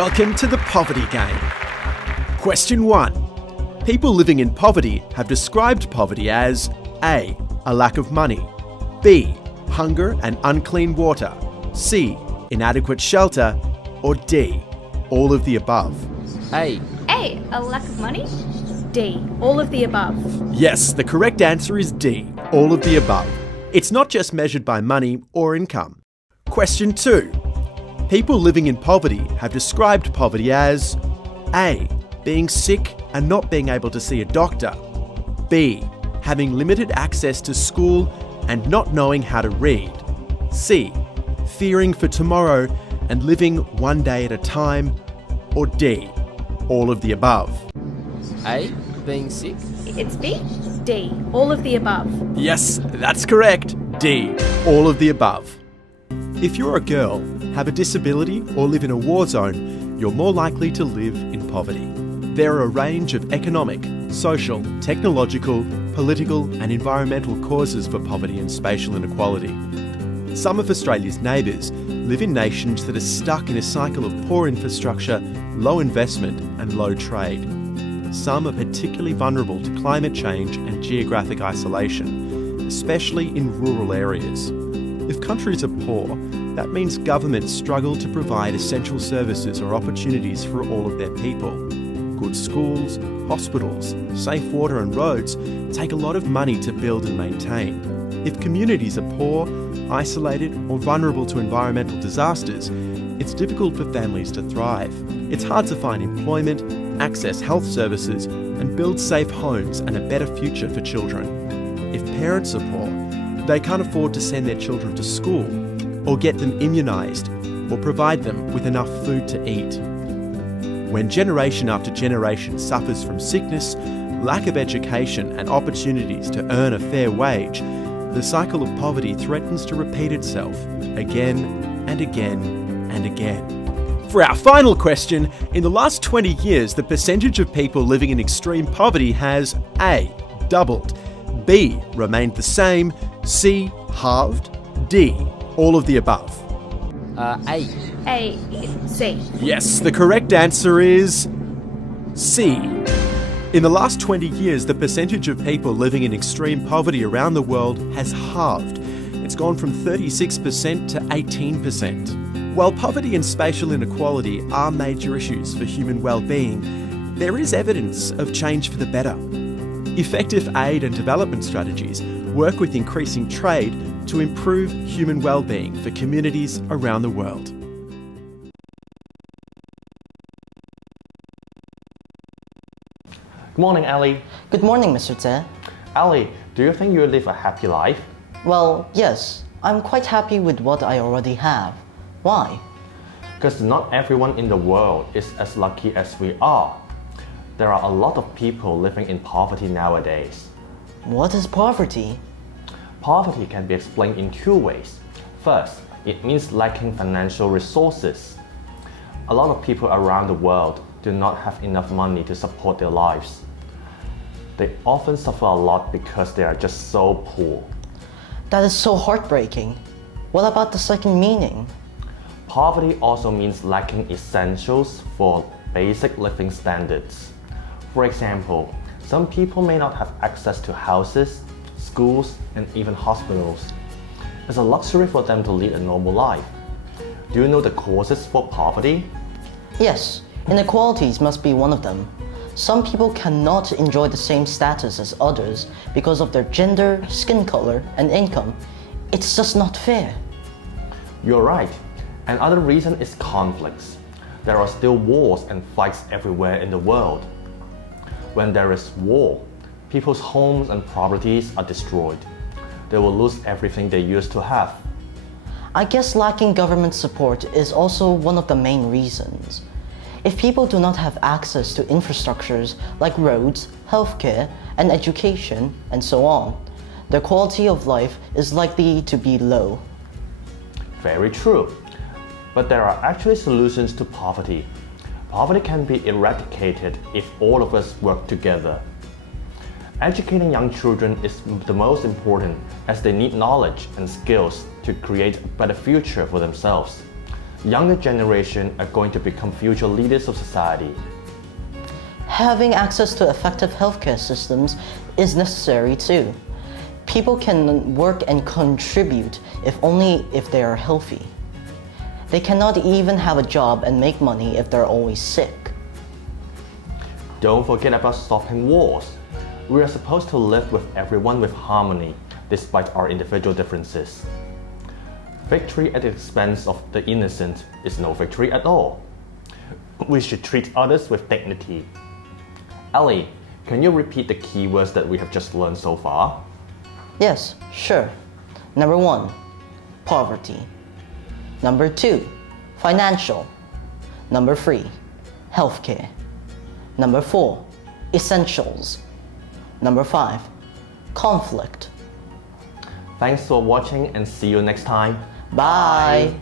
Welcome to the Poverty Game. Question 1. People living in poverty have described poverty as A. A lack of money, B. Hunger and unclean water, C. Inadequate shelter, or D. All of the above. A. A lack of money? D. All of the above. Yes, the correct answer is D. All of the above. It's not just measured by money or income. Question 2. People living in poverty have described poverty as A. Being sick and not being able to see a doctor, B. Having limited access to school and not knowing how to read, C. Fearing for tomorrow and living one day at a time, or D. All of the above. A. Being sick. It's B. D. All of the above. Yes, that's correct. D. All of the above. If you're a girl, have a disability, or live in a war zone, you're more likely to live in poverty. There are a range of economic, social, technological, political and environmental causes for poverty and spatial inequality. Some of Australia's neighbours live in nations that are stuck in a cycle of poor infrastructure, low investment and low trade. Some are particularly vulnerable to climate change and geographic isolation, especially in rural areas. If countries are poor, that means governments struggle to provide essential services or opportunities for all of their people. Good schools, hospitals, safe water and roads take a lot of money to build and maintain. If communities are poor, isolated or vulnerable to environmental disasters, it's difficult for families to thrive. It's hard to find employment, access health services and build safe homes and a better future for children. If parents are poor, they can't afford to send their children to school or get them immunised or provide them with enough food to eat. When generation after generation suffers from sickness, lack of education and opportunities to earn a fair wage, the cycle of poverty threatens to repeat itself again and again and again. For our final question, in the last 20 years, the percentage of people living in extreme poverty has A. Doubled, B. Remained the same, C. Halved, D. All of the above. A. C. Yes, the correct answer is C. In the last 20 years, the percentage of people living in extreme poverty around the world has halved. It's gone from 36% to 18%. While poverty and spatial inequality are major issues for human well-being, there is evidence of change for the better. Effective aid and development strategies work with increasing trade to improve human well-being for communities around the world. Good morning, Ali. Good morning, Mr. Tse. Ali, do you think you live a happy life? Well, yes, I'm quite happy with what I already have. Why? Because not everyone in the world is as lucky as we are. There are a lot of people living in poverty nowadays. What is poverty? Poverty can be explained in two ways. First, it means lacking financial resources. A lot of people around the world do not have enough money to support their lives. They often suffer a lot because they are just so poor. That is so heartbreaking. What about the second meaning? Poverty also means lacking essentials for basic living standards. For example, some people may not have access to houses, schools, and even hospitals. It's a luxury for them to lead a normal life. Do you know the causes for poverty? Yes, inequalities must be one of them. Some people cannot enjoy the same status as others because of their gender, skin color, and income. It's just not fair. You're right. Another reason is conflicts. There are still wars and fights everywhere in the world. When there is war, people's homes and properties are destroyed. They will lose everything they used to have. I guess lacking government support is also one of the main reasons. If people do not have access to infrastructures like roads, healthcare, and education, and so on, their quality of life is likely to be low. Very true. But there are actually solutions to poverty. Poverty can be eradicated if all of us work together. Educating young children is the most important as they need knowledge and skills to create a better future for themselves. Younger generation are going to become future leaders of society. Having access to effective healthcare systems is necessary too. People can work and contribute if they are healthy. They cannot even have a job and make money if they're always sick. Don't forget about stopping wars. We are supposed to live with everyone with harmony, despite our individual differences. Victory at the expense of the innocent is no victory at all. We should treat others with dignity. Ellie, can you repeat the keywords that we have just learned so far? Yes, sure. Number 1, poverty. Number 2, financial. Number 3, healthcare. Number 4, essentials. Number 5, conflict. Thanks for watching and see you next time. Bye.